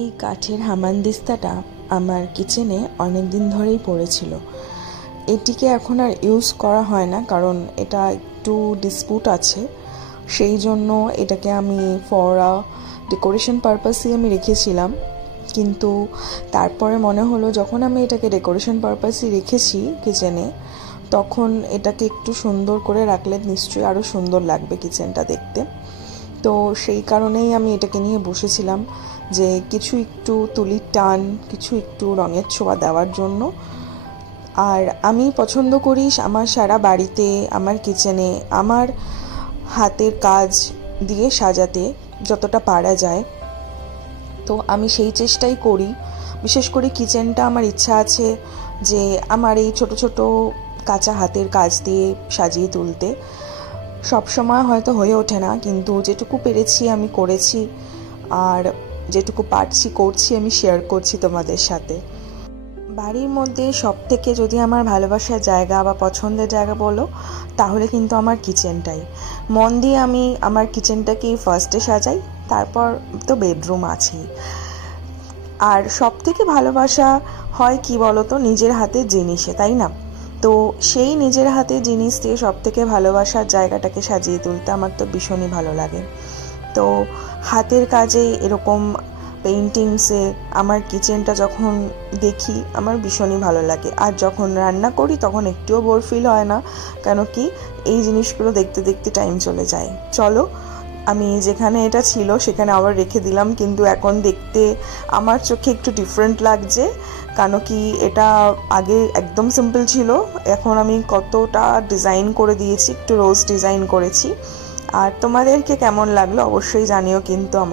এই কাঠের হামানদিস্তাটা আমার কিচেনে অনেক দিন ধরেই পড়েছিল। এটিকে এখন আর ইউজ করা হয় না, কারণ এটা একটু ডিসপুট আছে, সেই জন্য এটাকে আমি ফর ডেকোরেশন পারপাসই আমি রেখেছিলাম। কিন্তু তারপরে মনে হলো যখন আমি এটাকে ডেকোরেশন পারপাসই রেখেছি কিচেনে, তখন এটাকে একটু সুন্দর করে রাখলে নিশ্চয়ই আরও সুন্দর লাগবে কিচেনটা দেখতে। তো সেই কারণেই আমি এটাকে নিয়ে বসেছিলাম যে কিছু একটু তুলির টান, কিছু একটু রঙের ছোঁয়া দেওয়ার জন্য। আর আমি পছন্দ করি আমার সারা বাড়িতে, আমার কিচেনে, আমার হাতের কাজ দিয়ে সাজাতে যতটা পারা যায়। তো আমি সেই চেষ্টাই করি। বিশেষ করে কিচেনটা আমার ইচ্ছা আছে যে আমার এই ছোট ছোট কাঁচা হাতের কাজ দিয়ে সাজিয়ে তুলতে। সব সময় হয়তো হয়ে ওঠে না, কিন্তু যেটুকু পেরেছি আমি করেছি, আর যেটুকু পারছি করছি, আমি শেয়ার করছি তোমাদের সাথে। বাড়ির মধ্যে সব থেকে যদি আমার ভালোবাসার জায়গা বা পছন্দের জায়গা বলো, তাহলে কিন্তু আমার কিচেনটাই। মন দিয়ে আমি আমার কিচেনটাকেই ফার্স্টে সাজাই, তারপর তো বেডরুম আছেই। আর সব থেকে ভালোবাসা হয় কি বলো তো, নিজের হাতের জিনিসে, তাই না? তো সেই নিজের হাতের জিনিস দিয়ে সব থেকে ভালোবাসার জায়গাটাকে সাজিয়ে তুলতে আমার তো ভীষণই ভালো লাগে। তো হাতের কাজে এরকম পেইন্টিংসে আমার কিচেনটা যখন দেখি আমার ভীষণই ভালো লাগে। আর যখন রান্না করি তখন একটুও বোর ফিল হয় না, কেন কি এই জিনিসগুলো দেখতে দেখতে টাইম চলে যায়। চলো, আমি যেখানে এটা ছিল সেখানে আবার রেখে দিলাম, কিন্তু এখন দেখতে আমার চোখে একটু ডিফারেন্ট লাগছে। কেন কি এটা আগে একদম সিম্পল ছিল, এখন আমি কতটা ডিজাইন করে দিয়েছি, একটু রোজ ডিজাইন করেছি। আর তোমাদেরকে কেমন লাগলো অবশ্যই জানিও কিন্তু আমার।